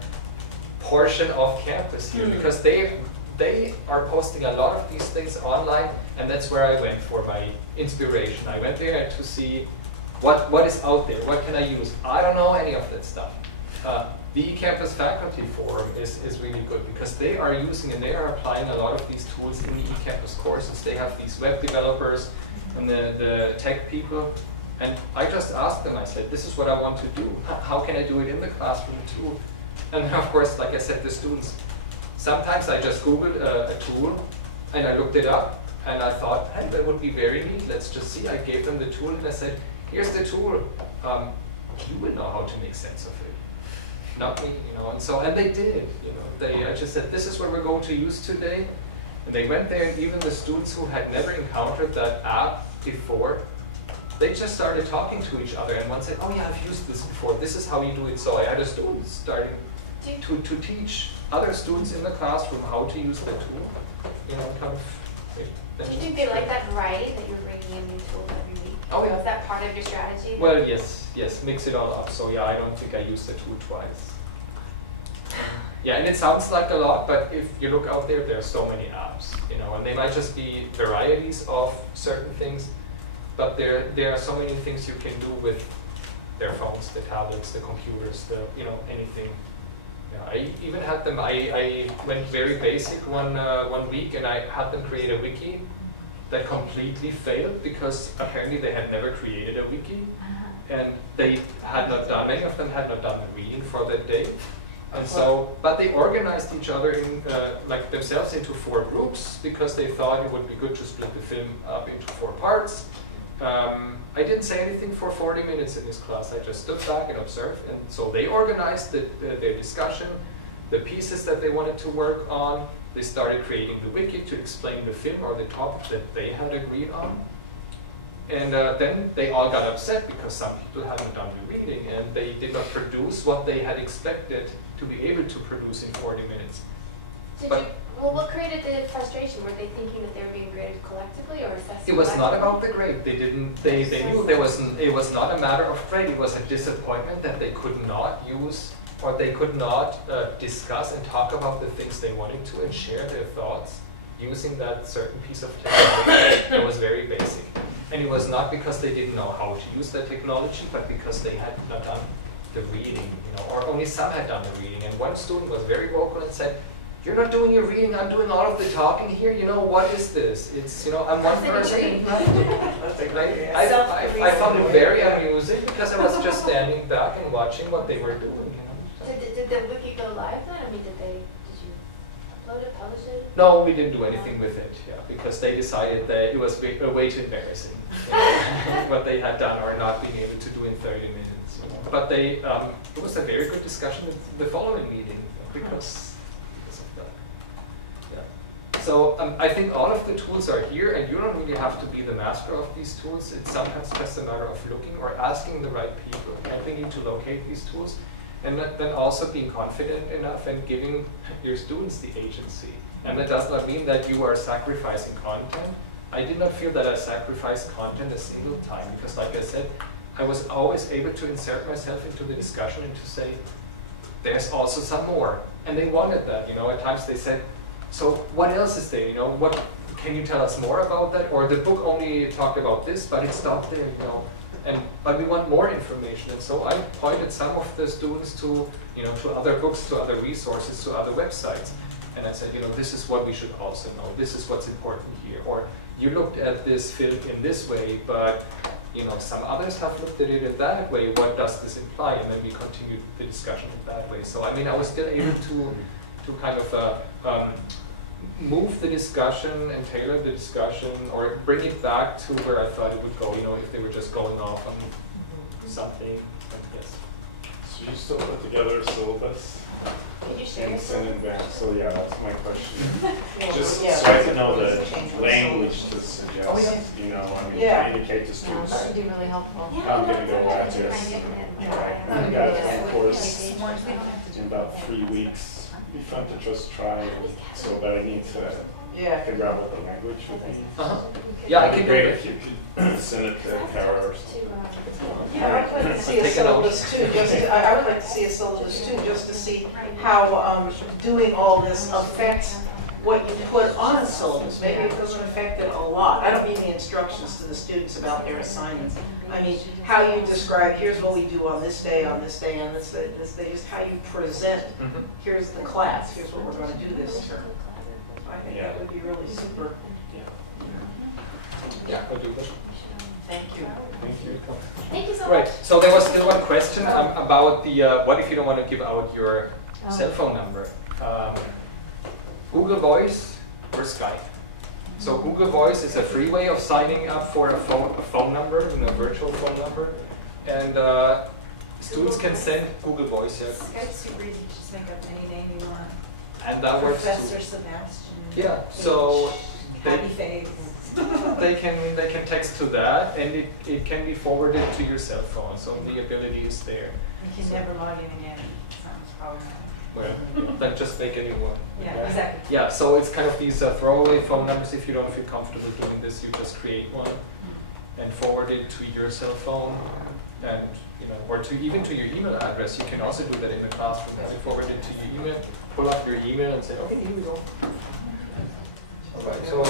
portion of campus here, because they are posting a lot of these things online, and that's where I went for my inspiration. I went there to see what is out there, what can I use. I don't know any of that stuff. The eCampus Faculty Forum is really good because they are using and they are applying a lot of these tools in the eCampus courses. They have these web developers and the tech people. And I just asked them, I said, this is what I want to do. How can I do it in the classroom too? And then of course, like I said, the students, sometimes I just Googled a tool and I looked it up and I thought, hey, that would be very neat. Let's just see. I gave them the tool and I said, here's the tool. You will know how to make sense of it. Not me, you know, and they did, you know. I just said, this is what we're going to use today. And they went there, and even the students who had never encountered that app before, they just started talking to each other, and one said, oh yeah, I've used this before, this is how you do it. So I had a student starting to teach other students in the classroom how to use the tool. You know, kind of. Do you think they like that variety, that you're bringing in new tools every week? Oh yeah. Is that part of your strategy? Well, yes, mix it all up. So yeah, I don't think I used the tool twice. Yeah, and it sounds like a lot, but if you look out there, there are so many apps, you know, and they might just be varieties of certain things, but there are so many things you can do with their phones, the tablets, the computers, you know, anything. Yeah, I even had them. I went very basic one week, and I had them create a wiki that completely failed because apparently they had never created a wiki, and they had not done, many of them had not done the reading for that day. And so, but they organized each other in, like themselves into 4 groups because they thought it would be good to split the film up into 4 parts. I didn't say anything for 40 minutes in this class. I just stood back and observed. And so they organized their discussion, the pieces that they wanted to work on. They started creating the wiki to explain the film or the topic that they had agreed on. And then they all got upset because some people hadn't done the reading and they did not produce what they had expected to be able to produce in 40 minutes. Well, what created the frustration? Were they thinking that they were being graded collectively or assessed? It was not about the grade. They knew it was not a matter of grade. It was a disappointment that they could not use or they could not discuss and talk about the things they wanted to and share their thoughts using that certain piece of technology that was very basic. And it was not because they didn't know how to use that technology, but because they had not done the reading, you know, or only some had done the reading. And one student was very vocal and said, "You're not doing your reading, I'm doing all of the talking here, you know, what is this? It's, you know, I'm one person." I found it very amusing because I was just standing back and watching what they were doing. Did the wiki go live then? I mean, did you upload it, publish it? No, we didn't do anything with it, because they decided that it was way too embarrassing what they had done or not being able to do in 30 minutes. But they, it was a very good discussion the following meeting because of that. Yeah. So I think all of the tools are here, and you don't really have to be the master of these tools. It's sometimes just a matter of looking or asking the right people, helping you to locate these tools. And then also being confident enough and giving your students the agency. And that does not mean that you are sacrificing content. I did not feel that I sacrificed content a single time because, like I said, I was always able to insert myself into the discussion and to say, there's also some more. And they wanted that, at times they said, so what else is there, what can you tell us more about that? Or the book only talked about this, but it stopped there, But we want more information, and so I pointed some of the students to, to other books, to other resources, to other websites, and I said, this is what we should also know. This is what's important here. Or you looked at this film in this way, but some others have looked at it in that way. What does this imply? And then we continued the discussion in that way. So I mean, I was still able to kind of move the discussion and tailor the discussion or bring it back to where I thought it would go, if they were just going off on something, yes. So you still put together a syllabus? Did you share And it? send it back, so yeah, that's my question. Just Yeah. so I can know the language to suggest, Yeah. communicate to students. That would be really helpful. I'm gonna go back to this. I've got a course in about 3 weeks. It'd be fun to just try, but I need to figure out what the language would be. Yeah, I It'd can be do great it. if you could send it to Kara or something. Yeah, I'd like to see a Take a note. syllabus too, I would like to see a syllabus too, just to see how doing all this affects what you put on a syllabus. Maybe it doesn't affect it a lot. I don't mean the instructions to the students about their assignments. I mean, how you describe, here's what we do on this day, on this day, on this day, just how you present, here's the class, here's what we're going to do this term. I think that would be really super. Yeah, I'll do that. Thank you. Thank you. Thank you so much. Right, so there was still one question about the, what if you don't want to give out your cell phone number? Google Voice or Skype. So Google Voice is a free way of signing up for a phone number, a virtual phone number. And students can send Google Voice. Yeah. Skype's super easy, just make up any name you want. And that works too. Professor Sebastian. Yeah, so Happy face. they can text to that, and it can be forwarded to your cell phone. So the ability is there. You can never log in again. Sounds problematic. Well, then just make a new one. Yeah, exactly. Yeah, so it's kind of these throwaway phone numbers. If you don't feel comfortable doing this, you just create one and forward it to your cell phone, and or even to your email address. You can also do that in the classroom. You forward it to your email, pull up your email, and say, okay, here we go. All right. So,